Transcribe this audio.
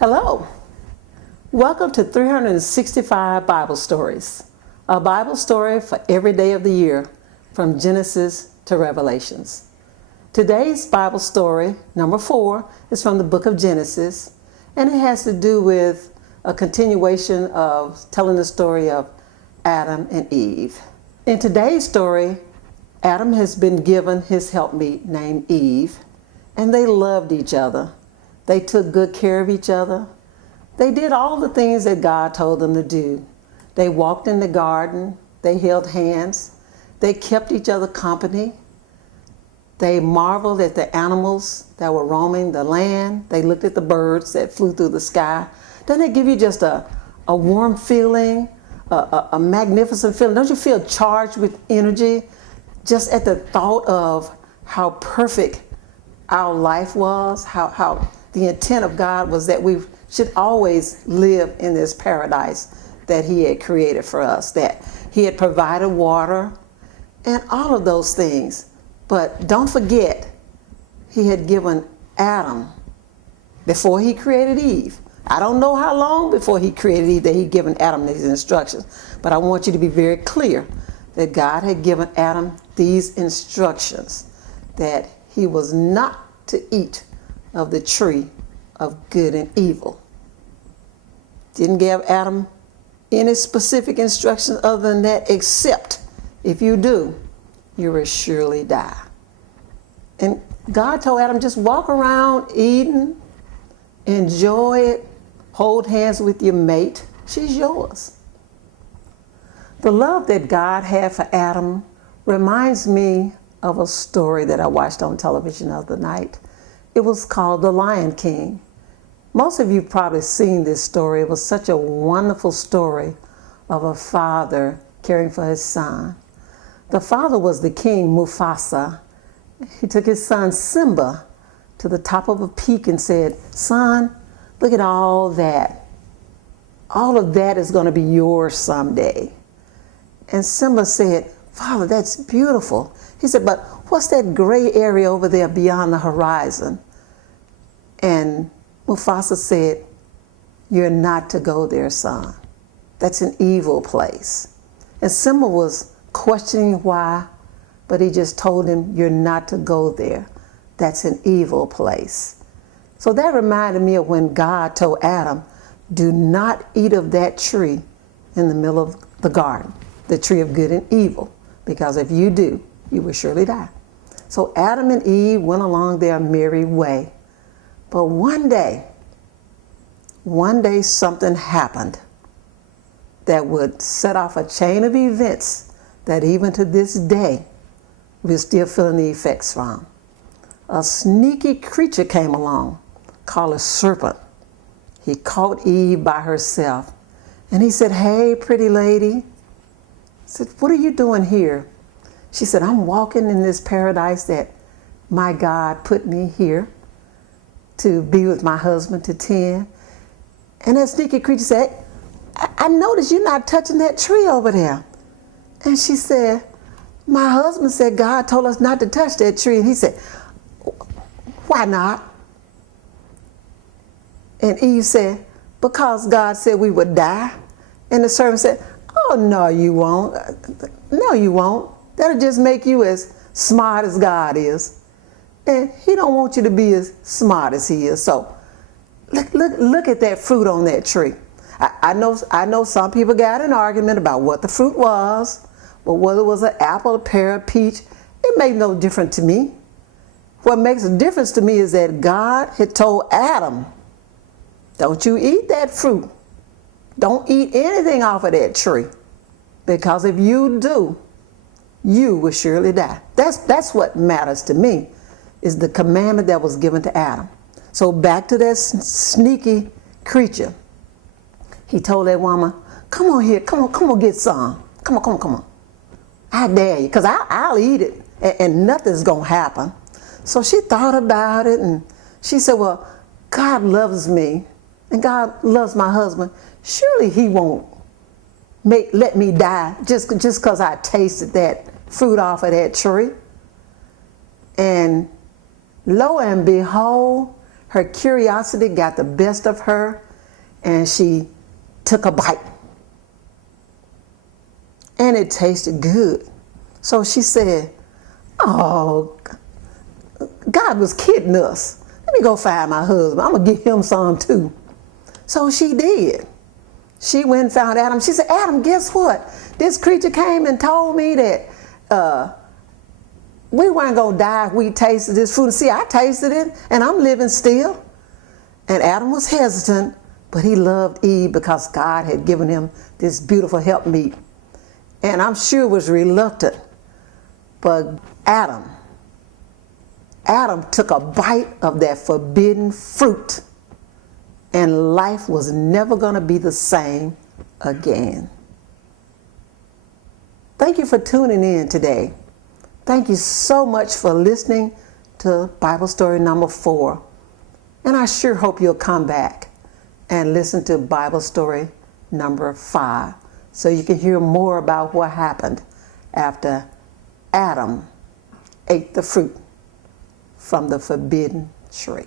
Hello. Welcome to 365 Bible Stories, a Bible story for every day of the year, from Genesis to Revelations. Today's Bible story, number 4, is from the book of Genesis, and it has to do with a continuation of telling the story of Adam and Eve. In today's story, Adam has been given his helpmeet named Eve, and they loved each other. They took good care of each other. They did all the things that God told them to do. They walked in the garden. They held hands. They kept each other company. They marveled at the animals that were roaming the land. They looked at the birds that flew through the sky. Doesn't it give you just a warm feeling, a magnificent feeling? Don't you feel charged with energy just at the thought of how perfect our life was, how the intent of God was that we should always live in this paradise that He had created for us, that He had provided water and all of those things. But don't forget, He had given Adam, before He created Eve. I don't know how long before He created Eve that He'd given Adam these instructions, but I want you to be very clear that God had given Adam these instructions, that he was not to eat of the tree of good and evil. Didn't give Adam any specific instructions other than that, except if you do, you will surely die. And God told Adam, just walk around eating, enjoy it, hold hands with your mate. She's yours. The love that God had for Adam reminds me of a story that I watched on television the other night. It was called The Lion King. Most of you probably seen this story. It was such a wonderful story of a father caring for his son. The father was the king, Mufasa. He took his son Simba to the top of a peak and said, "Son, look at all that. All of that is going to be yours someday." And Simba said, "Father, that's beautiful." He said, "But what's that gray area over there beyond the horizon?" And Mufasa said, "You're not to go there, son. That's an evil place." And Simba was questioning why, but he just told him, "You're not to go there. That's an evil place." So that reminded me of when God told Adam, do not eat of that tree in the middle of the garden, the tree of good and evil, because if you do, you will surely die. So Adam and Eve went along their merry way. But one day something happened that would set off a chain of events that even to this day, we're still feeling the effects from. A sneaky creature came along called a serpent. He caught Eve by herself and he said, "Hey, pretty lady." He said, "What are you doing here?" She said, "I'm walking in this paradise that my God put me here to be with my husband, to tend." And that sneaky creature said, I noticed you're not touching that tree over there." And she said, "My husband said God told us not to touch that tree." And he said, "Why not?" And Eve said, "Because God said we would die." And the servant said, "Oh, no, you won't. No, you won't. That'll just make you as smart as God is. And He don't want you to be as smart as He is. So look at that fruit on that tree." I know some people got an argument about what the fruit was, but whether it was an apple, a pear, a peach, it made no difference to me. What makes a difference to me is that God had told Adam, don't you eat that fruit. Don't eat anything off of that tree, because if you do, you will surely die. That's what matters to me, is the commandment that was given to Adam. So back to that sneaky creature. He told that woman, "Come on here, come on, get some. Come on. I dare you, because I'll eat it, and nothing's going to happen." So she thought about it, and she said, "Well, God loves me, and God loves my husband. Surely He won't let me die just because I tasted that fruit off of that tree." And lo and behold, her curiosity got the best of her, and she took a bite. And it tasted good. So she said, oh, God was kidding us. Let me go find my husband. I'm going to give him some too. So she did. She went and found Adam. She said, Adam, guess what? This creature came and told me that we weren't going to die if we tasted this fruit. See, I tasted it, and I'm living still. And Adam was hesitant, but he loved Eve because God had given him this beautiful helpmeet. And I'm sure was reluctant. But Adam took a bite of that forbidden fruit, and life was never going to be the same again. Thank you for tuning in today. Thank you so much for listening to Bible story number 4. And I sure hope you'll come back and listen to Bible story number 5 so you can hear more about what happened after Adam ate the fruit from the forbidden tree.